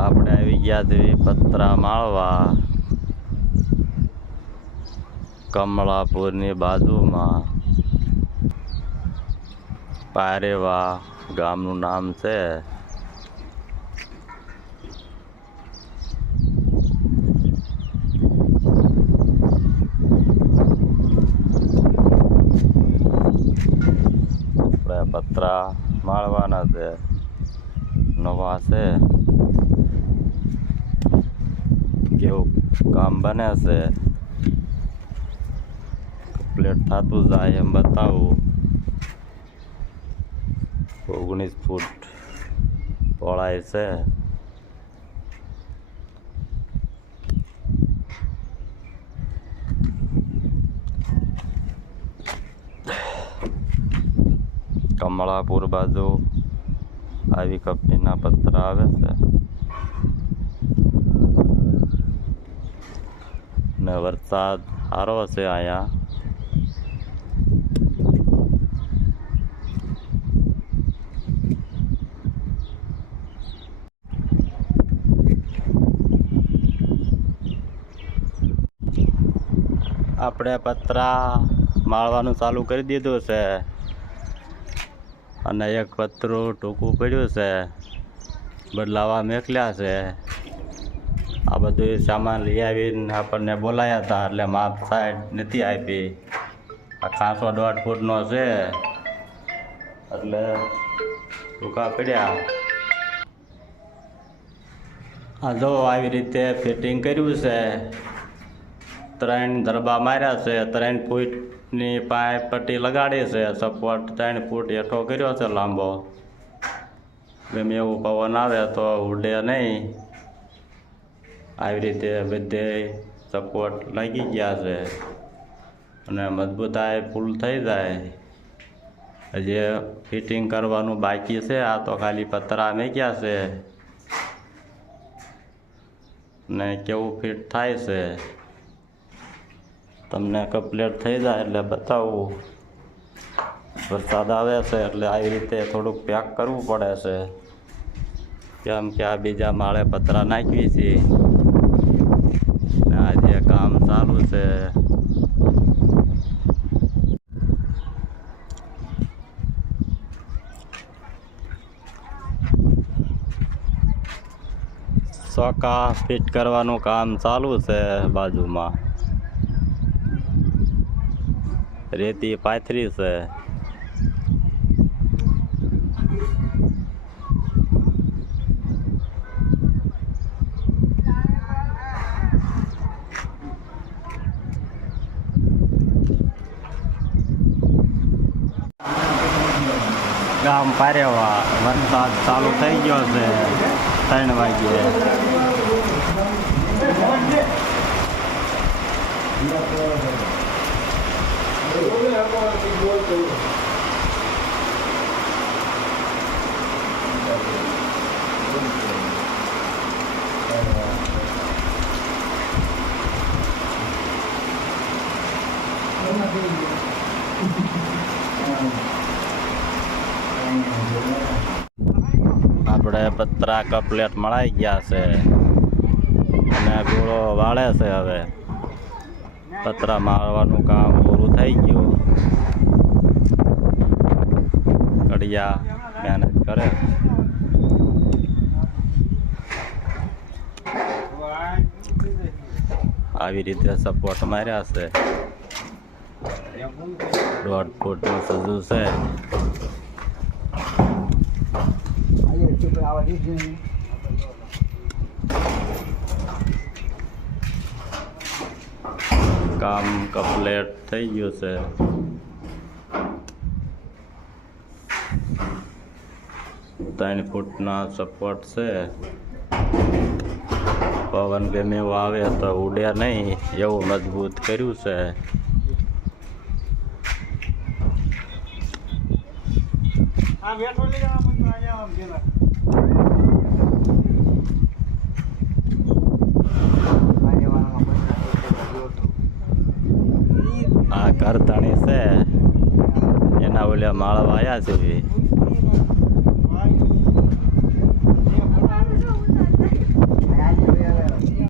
આપણે આવી ગયા છીએ પતરા માળવા. કમળાપુરની બાજુમાં. પારેવા ગામનું નામ છે. પતરા માળવાના છે. નવા છે કેવું કામ બને છે? પ્લેટ થતું જાય એમ બતાવું. ઓગણીસ ફૂટ પોળાય છે. કમળાપુર બાજુ આવી કંપનીના પત્ર આવે છે. ને વરસાદ સારો છે અહીંયા. આપણે પતરા માળવાનું ચાલુ કરી દીધું છે. અને એક પતરું ટૂંકું પડ્યું છે. બદલાવા મેકલ્યા છે. આ બધું સામાન લઈ આવીને આપણને બોલાયા હતા, એટલે માપ સાઈડ નથી આપી. આ ખાસો દોઢ ફૂટનો છે. એટલે ટૂંકા પડ્યા. આ જો આવી રીતે ફિટિંગ કર્યું છે. ત્રણ દરબા માર્યા છે, ત્રણ ફૂટની પાઇપ પટ્ટી લગાડી છે સપોર્ટ ત્રણ ફૂટ હેઠો કર્યો છે લાંબો. ગમે એવું પવન આવે તો ઉડે નહીં. આવી રીતે બધે સપોર્ટ લાગી ગયા છે અને મજબૂતાઈ ફૂલ થઈ જાય. હજી ફિટિંગ કરવાનું બાકી છે, આ તો ખાલી પતરા મેક્યા છે. ને કેવું ફિટ થાય છે? તમને કમ્પ્લેટ થઈ જાય એટલે બતાવવું વરસાદ આવે છે એટલે આવી રીતે થોડુંક પેક કરવું પડે છે. કેમ કે આ બીજા માળે પતરા નાખવી છીએ આજે કામ ચાલુ છે. ચોકા ફિટ કરવાનું કામ ચાલુ છે બાજુમાં. રેતી પાથરી છે. ગામ પારેવા વરસાદ ચાલુ થઈ ગયો છે ત્રણ વાગ્યે. આપણે પતરા કપલેટ મળાઈ ગયા છે. અને ગોળો વાળે છે હવે. પતરા મારવાનું કામ પૂરું થઈ ગયું. કડિયા મહેનત કરે. આવી રીતે સપોર્ટ માર્યા છે. દોઢ ફૂટનું સજુ છે. કામ કમ્પ્લીટ થઈ ગયું છે ત્રણ ફૂટના સપોર્ટ છે પવન ગમે એવો આવે તો ઉડે નહીં એવું મજબૂત કર્યું છે આ કરતાણી છે એના ઓલા માળા વાયા છે.